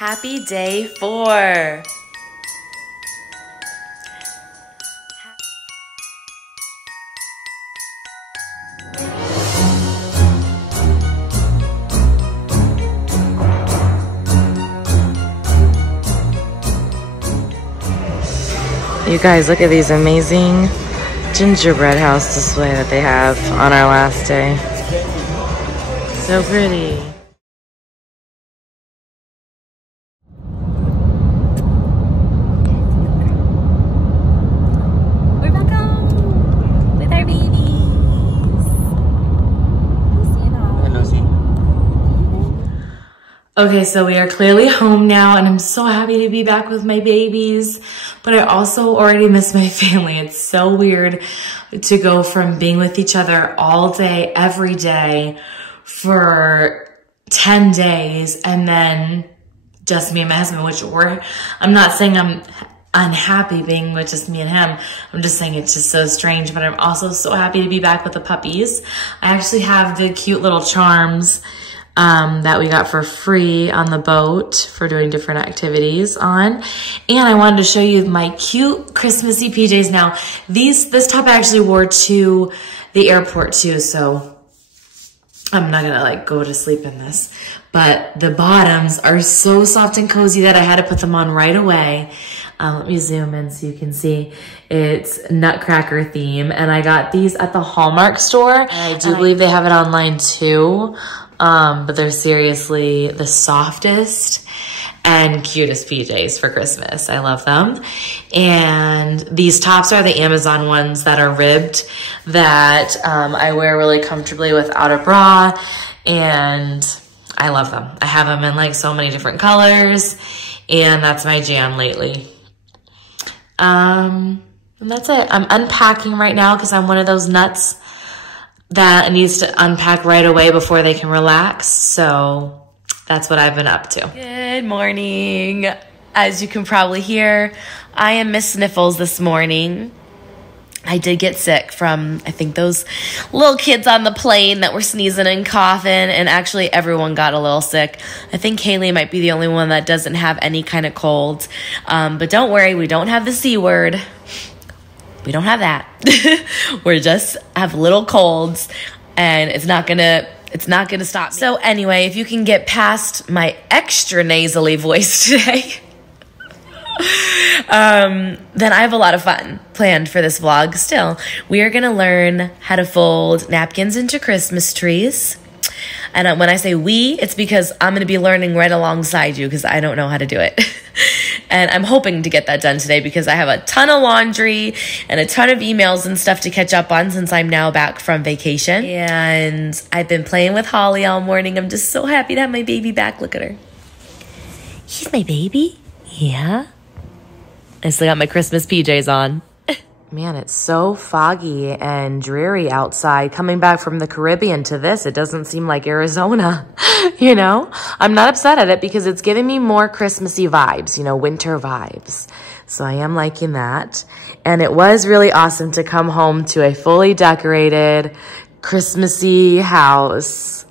Happy day 4. You guys, look at these amazing gingerbread house display that they have on our last day. So pretty. We're back home with our babies. Hello, see. Okay, so we are clearly home now, and I'm so happy to be back with my babies, but I also already miss my family. It's so weird to go from being with each other all day, every day for 10 days, and then just me and my husband, which I'm not saying I'm unhappy being with just me and him. I'm just saying it's just so strange, but I'm also so happy to be back with the puppies. I actually have the cute little charms that we got for free on the boat for doing different activities on. And I wanted to show you my cute Christmassy PJs. Now, this top I actually wore to the airport too, so I'm not gonna like go to sleep in this. But the bottoms are so soft and cozy that I had to put them on right away. Let me zoom in so you can see. It's Nutcracker theme, and I got these at the Hallmark store. And I do believe they have it online too. But they're seriously the softest and cutest PJs for Christmas. I love them. And these tops are the Amazon ones that are ribbed that I wear really comfortably without a bra. And I love them. I have them in like so many different colors, and that's my jam lately. And that's it. I'm unpacking right now because I'm one of those nuts that needs to unpack right away before they can relax. So that's what I've been up to. Good morning. As you can probably hear, I am Miss Sniffles this morning. I did get sick from, I think, those little kids on the plane that were sneezing and coughing, and actually everyone got a little sick. I think Haley might be the only one that doesn't have any kind of cold. But don't worry, we don't have the C word. We don't have that. We're just have little colds, and it's not gonna stop me. So anyway, if you can get past my extra nasally voice today, then I have a lot of fun planned for this vlog. Still, we are gonna learn how to fold napkins into Christmas trees. And when I say we, it's because I'm going to be learning right alongside you because I don't know how to do it. And I'm hoping to get that done today because I have a ton of laundry and a ton of emails and stuff to catch up on since I'm now back from vacation. And I've been playing with Holly all morning. I'm just so happy to have my baby back. Look at her. She's my baby? Yeah. I still got my Christmas PJs on. Man, it's so foggy and dreary outside. Coming back from the Caribbean to this, it doesn't seem like Arizona, you know? I'm not upset at it because it's giving me more Christmassy vibes, you know, winter vibes. So I am liking that. And it was really awesome to come home to a fully decorated Christmassy house.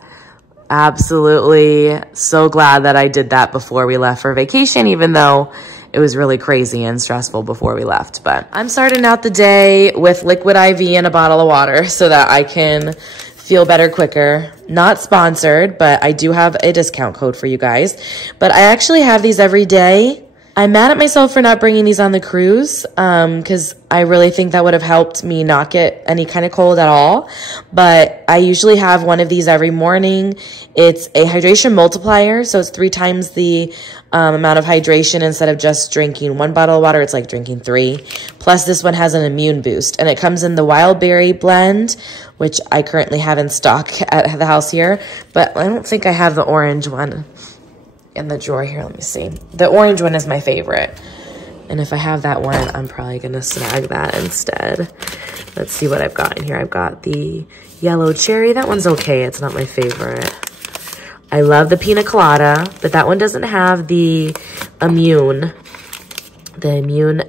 Absolutely so glad that I did that before we left for vacation, even though it was really crazy and stressful before we left. But I'm starting out the day with liquid IV and a bottle of water so that I can feel better quicker. Not sponsored, but I do have a discount code for you guys. But I actually have these every day. I'm mad at myself for not bringing these on the cruise because I really think that would have helped me not get any kind of cold at all. But I usually have one of these every morning. It's a hydration multiplier, so it's 3 times the amount of hydration. Instead of just drinking 1 bottle of water, it's like drinking 3. Plus, this one has an immune boost, and it comes in the wild berry blend, which I currently have in stock at the house here. But I don't think I have the orange one in the drawer here. Let me see. The orange one is my favorite. And if I have that one, I'm probably going to snag that instead. Let's see what I've got in here. I've got the yellow cherry. That one's okay. It's not my favorite. I love the pina colada, but that one doesn't have the immune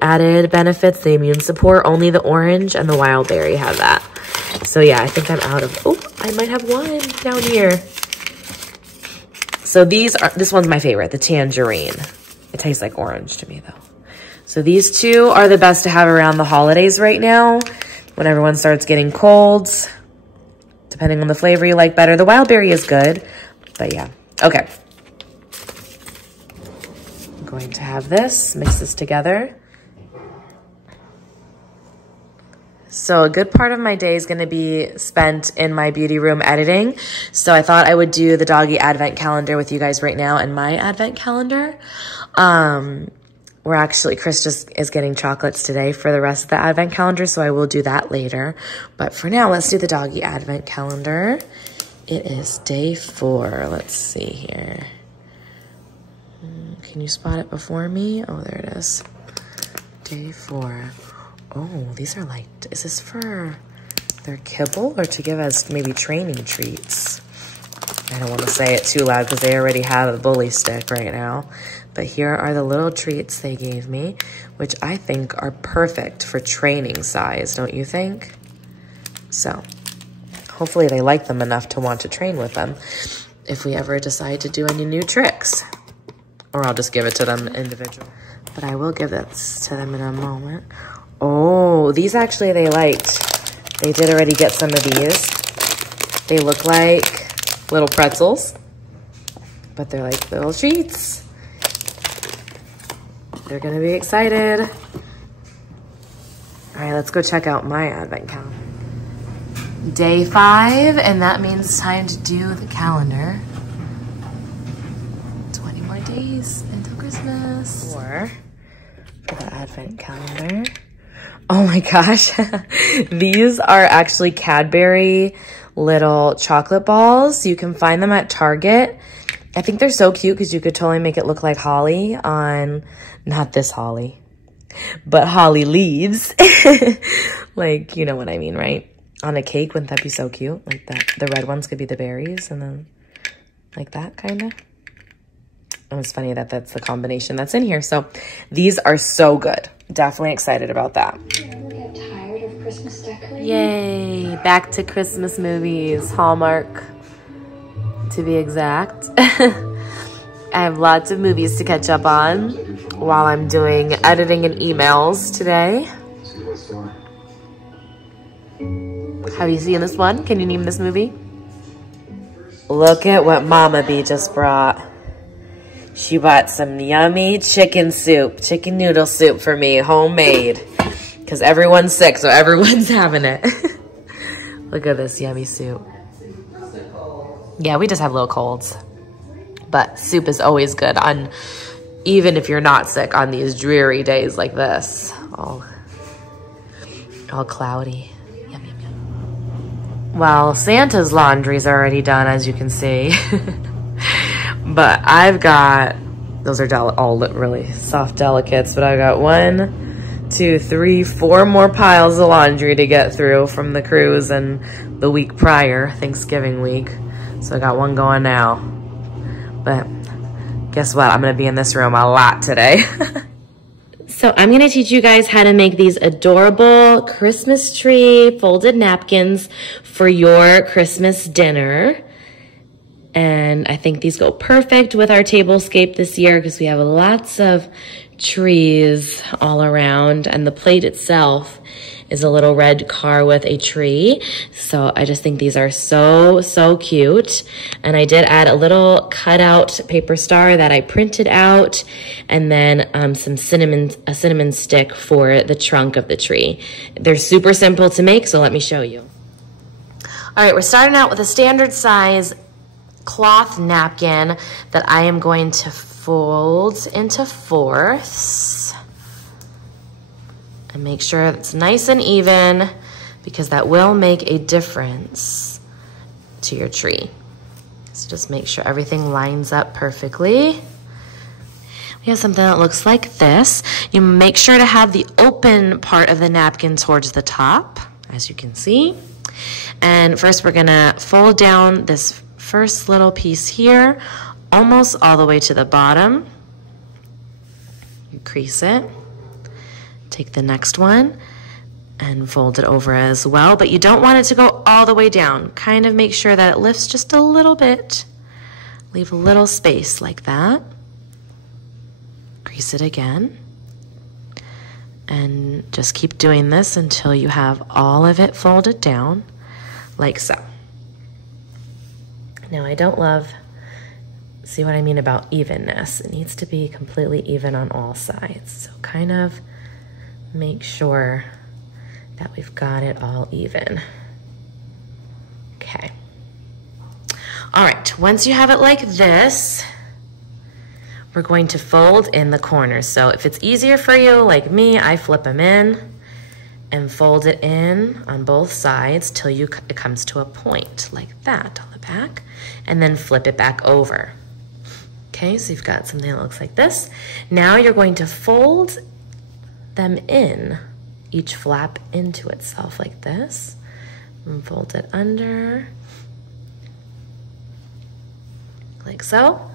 added benefits, the immune support. Only the orange and the wild berry have that. So yeah, I think I'm out of, oh, I might have one down here. So this one's my favorite, the tangerine. It tastes like orange to me though. So these two are the best to have around the holidays right now when everyone starts getting colds, depending on the flavor you like better. The wild berry is good, but yeah. Okay. I'm going to have this, mix this together. So a good part of my day is going to be spent in my beauty room editing. So I thought I would do the doggy advent calendar with you guys right now and my advent calendar. We're actually, Chris just is getting chocolates today for the rest of the advent calendar, so I will do that later. But for now, let's do the doggy advent calendar. It is day 4. Let's see here. Can you spot it before me? Oh, there it is. Day 4. Oh, these are like, is this for their kibble or to give us maybe training treats? I don't want to say it too loud because they already have a bully stick right now. But here are the little treats they gave me, which I think are perfect for training size, don't you think? So hopefully they like them enough to want to train with them if we ever decide to do any new tricks. Or I'll just give it to them individually. But I will give this to them in a moment. Oh, these actually they liked. They did already get some of these. They look like little pretzels, but they're like little treats. They're gonna be excited. All right, let's go check out my advent calendar. Day 5, and that means time to do the calendar. 20 more days until Christmas. For the advent calendar. Oh my gosh, these are actually Cadbury little chocolate balls. You can find them at Target. I think they're so cute because you could totally make it look like holly on, not this holly, but holly leaves. Like, you know what I mean, right? On a cake, wouldn't that be so cute? Like that, the red ones could be the berries and then like that kind of. And it's funny that that's the combination that's in here. So these are so good. Definitely excited about that. Get tired of Christmas decorating? Yay, back to Christmas movies, Hallmark to be exact. I have lots of movies to catch up on while I'm doing editing and emails today. Have you seen this one? Can you name this movie? Look at what Mama B just brought. She bought some yummy chicken soup, chicken noodle soup for me, homemade. Because everyone's sick, so everyone's having it. Look at this yummy soup. Yeah, we just have little colds. But soup is always good, on, even if you're not sick on these dreary days like this. All cloudy. Yum, yum, yum. Well, Santa's laundry's already done, as you can see. But I've got, those are all really soft delicates, but I've got 1, 2, 3, 4 more piles of laundry to get through from the cruise and the week prior, Thanksgiving week. So I got one going now. But guess what? I'm gonna be in this room a lot today. So I'm gonna teach you guys how to make these adorable Christmas tree folded napkins for your Christmas dinner. And I think these go perfect with our tablescape this year because we have lots of trees all around, and the plate itself is a little red car with a tree. So I just think these are so, so cute. And I did add a little cutout paper star that I printed out, and then a cinnamon stick for the trunk of the tree. They're super simple to make, so let me show you. All right, we're starting out with a standard size cloth napkin that I am going to fold into 4ths and make sure it's nice and even, because that will make a difference to your tree. So just make sure everything lines up perfectly. We have something that looks like this. You make sure to have the open part of the napkin towards the top, as you can see. And first we're gonna fold down this first little piece here, almost all the way to the bottom. You crease it. Take the next one and fold it over as well, but you don't want it to go all the way down. Kind of make sure that it lifts just a little bit Leave a little space like that. Crease it again. And just keep doing this until you have all of it folded down, like so. Now I don't love, see what I mean about evenness? It needs to be completely even on all sides. So kind of make sure that we've got it all even. Okay. All right, once you have it like this, we're going to fold in the corners. So if it's easier for you, like me, I flip them in and fold it in on both sides till it comes to a point like that on the back, and then flip it back over. Okay, so you've got something that looks like this. Now you're going to fold them in, each flap into itself like this, and fold it under, like so.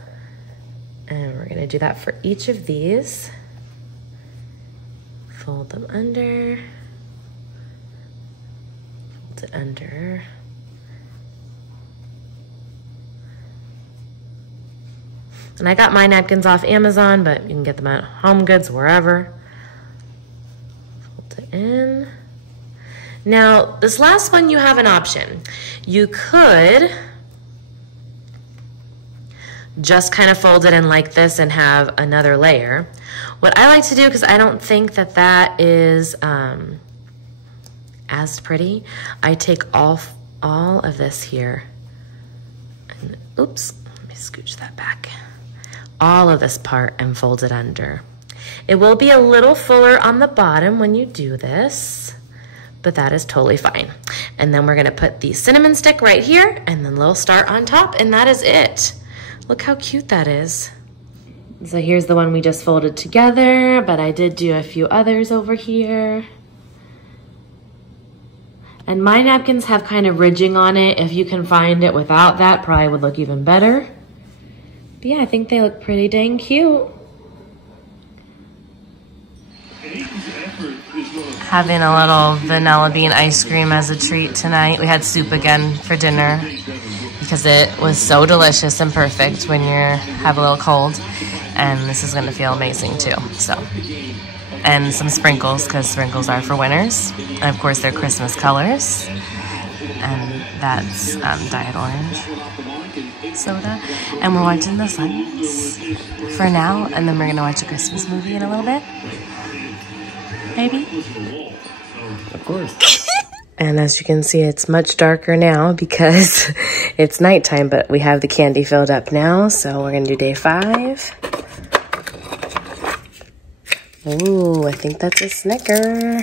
And we're gonna do that for each of these. Fold them under, fold it under. And I got my napkins off Amazon, but you can get them at Home Goods, wherever. Fold it in. Now, this last one, you have an option. You could just kind of fold it in like this and have another layer. What I like to do, because I don't think that that is as pretty, I take all of this here, and oops, let me scooch that back. All of this part and fold it under. It will be a little fuller on the bottom when you do this, but that is totally fine. And then we're gonna put the cinnamon stick right here and then little star on top, and that is it. Look how cute that is. So here's the one we just folded together, but I did do a few others over here. And my napkins have kind of ridging on it. If you can find it without that, probably would look even better. But yeah, I think they look pretty dang cute. Having a little vanilla bean ice cream as a treat tonight. We had soup again for dinner because it was so delicious and perfect when you have a little cold. And this is gonna feel amazing too, so. And some sprinkles, because sprinkles are for winners. And of course they're Christmas colors. And that's Diet Orange soda. And we're watching The Suns for now, and then we're gonna watch a Christmas movie in a little bit. Maybe? Of course. And as you can see, it's much darker now because it's nighttime, but we have the candy filled up now. So we're gonna do day 5. Ooh, I think that's a Snicker.